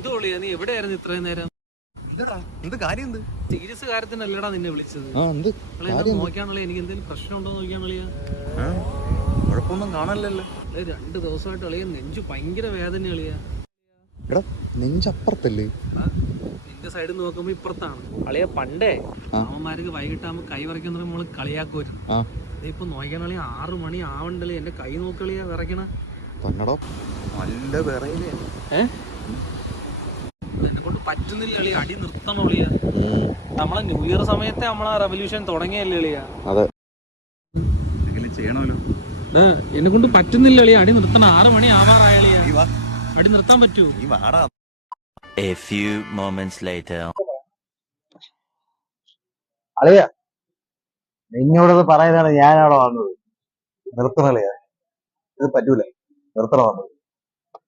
എന്തോ അളിയാ നീ എവിടെയായിരുന്നു ഇത്രയും നേരം? എന്ത് കാര്യം? എന്ത് സീരിയസ് കാര്യത്തിനല്ലടാ നിന്നെ വിളിച്ചത്. നോക്കിയാണല്ലേ എനിക്ക് എന്തെങ്കിലും പ്രശ്നം ഉണ്ടോ നോക്കിയാണല്ലേ? കുഴപ്പമൊന്നും കാണല്ലോ. 2 ദിവസമായിട്ട് അളിയ നെഞ്ചു ഭയങ്കര വേദന അളിയാ. നെഞ്ചപ്പുറത്തല്ലേ? നിന്റെ സൈഡിൽ നോക്കുമ്പോ ഇപ്പുറത്താണ് അളിയ. പണ്ടേ മാമന്മാർക്ക് വൈകിട്ടാകുമ്പോ കൈ വരയ്ക്കുന്ന നമ്മള് കളിയാക്കുമായിരുന്നു. ഇപ്പൊ നോക്കിയാണെ 6 മണി ആവണ്ടല്ലേ, എന്റെ കൈ നോക്കളിയാ വിറയ്ക്കണ. നല്ല വിറയിലേ. എന്നെ കൊണ്ട് പറ്റുന്നില്ല അളിയ, അടി നിർത്തണം അളിയ. നമ്മളെ ന്യൂ ഇയർ സമയത്തെ നമ്മളെ റെവല്യൂഷൻ തുടങ്ങിയല്ലേ അളിയ. ചെയ്യണമല്ലോ. എന്നെ കൊണ്ട് പറ്റുന്നില്ല അളിയ, അടി നിർത്തണം. 6 മണി ആവാറായളിയ, അടി നിർത്താൻ പറ്റൂ? A few moments later. അളിയ, നിന്നോടത് പറയുന്നതാണ് ഞാനവിടെ വന്നത്. നിർത്തണളിയ, ഇത് പറ്റൂല, നിർത്തണം വന്നത്.